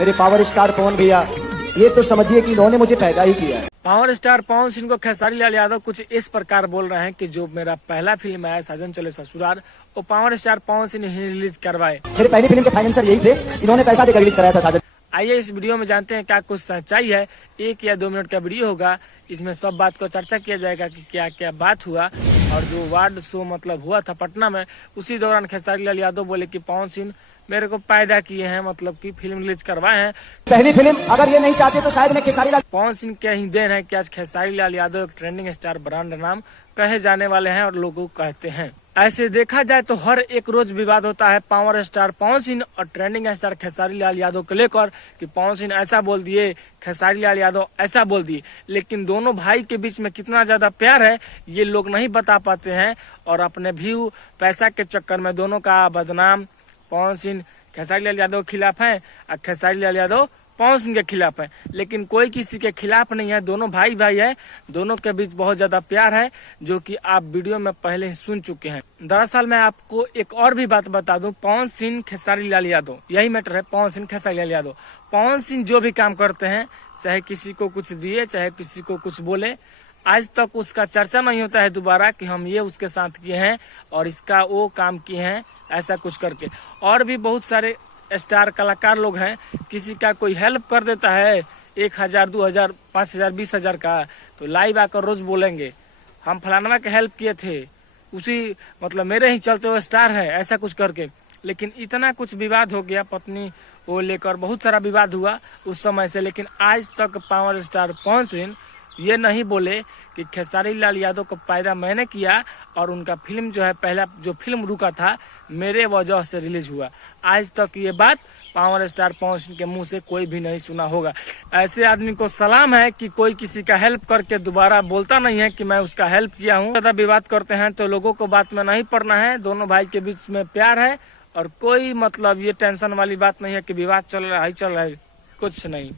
मेरे power star पवन भैया, ये तो समझिए कि इन्होंने मुझे पैदा ही किया है। पावर स्टार पवन सिंह को खेसारी लाल यादव कुछ इस प्रकार बोल रहे हैं कि जो मेरा पहला फिल्म है साजन चले ससुराल, वो पावर स्टार पवन सिंह ही रिलीज करवाए। मेरे पहली फिल्म के फाइनेंसर यही थे, इन्होंने पैसा देकर रिलीज कराया था साजन। आइए इस वीडियो में जानते हैं क्या कुछ सच्चाई है। 1 या 2 मिनट का वीडियो होगा, इसमें सब बात को चर्चा किया जाएगा कि क्या क्या बात हुआ। और जो वार्ड शो मतलब हुआ था पटना में, उसी दौरान खेसारी लाल यादव बोले कि पवन सिंह मेरे को पैदा किए हैं, मतलब कि फिल्म रिलीज करवाए हैं। पहली फिल्म अगर ये नहीं चाहते तो शायद मैं खेसारी लाल। पवन सिंह क्या ही देन है कि आज खेसारी लाल यादव एक ट्रेंडिंग स्टार ब्रांड नाम कहे जाने वाले हैं और लोगों को कहते हैं। ऐसे देखा जाए तो हर एक रोज विवाद होता है पावर स्टार पवन सिंह और ट्रेंडिंग स्टार खेसारी लाल यादव को लेकर कि पवन सिंह ऐसा बोल दिए, खेसारी लाल यादव ऐसा बोल दिए। लेकिन दोनों भाई के बीच में कितना ज्यादा प्यार है ये लोग नहीं बता पाते हैं और अपने व्यू पैसा के चक्कर में दोनों का बदनाम पवन सिंह खेसारी लाल यादव के खिलाफ है और खेसारी लाल यादव पवन सिंह के खिलाफ है। लेकिन कोई किसी के खिलाफ नहीं है, दोनों भाई भाई है, दोनों के बीच बहुत ज्यादा प्यार है, जो कि आप वीडियो में पहले ही सुन चुके हैं। दरअसल मैं आपको एक और भी बात बता दूं, पवन सिंह खेसारी लाल यादव यही मैटर है। पवन सिंह खेसारी लाल यादव, पवन सिंह जो भी काम करते हैं, चाहे किसी को कुछ दिए चाहे किसी को कुछ बोले, आज तक उसका चर्चा नहीं होता है दोबारा कि हम ये उसके साथ किए हैं और इसका वो काम किए हैं ऐसा कुछ करके। और भी बहुत सारे स्टार कलाकार लोग हैं, किसी का कोई हेल्प कर देता है 1000, 2000, 5000, 20000 का, तो लाइव आकर रोज बोलेंगे हम फलाना के हेल्प किए थे, उसी मतलब मेरे ही चलते वो स्टार है ऐसा कुछ करके। लेकिन इतना कुछ विवाद हो गया पत्नी वो लेकर, बहुत सारा विवाद हुआ उस समय से। लेकिन आज तक पावर स्टार पवन सिंह ये नहीं बोले कि खेसारी लाल यादव को पैदा मैंने किया और उनका फिल्म जो है पहला जो फिल्म रुका था मेरे वजह से रिलीज हुआ। आज तक ये बात पावर स्टार पवन सिंह के मुंह से कोई भी नहीं सुना होगा। ऐसे आदमी को सलाम है कि कोई किसी का हेल्प करके दोबारा बोलता नहीं है कि मैं उसका हेल्प किया हूँ। ज्यादा विवाद करते हैं तो लोगों को बात में नहीं पड़ना है। दोनों भाई के बीच में प्यार है और कोई मतलब ये टेंशन वाली बात नहीं है कि विवाद चल रहा है, कुछ नहीं।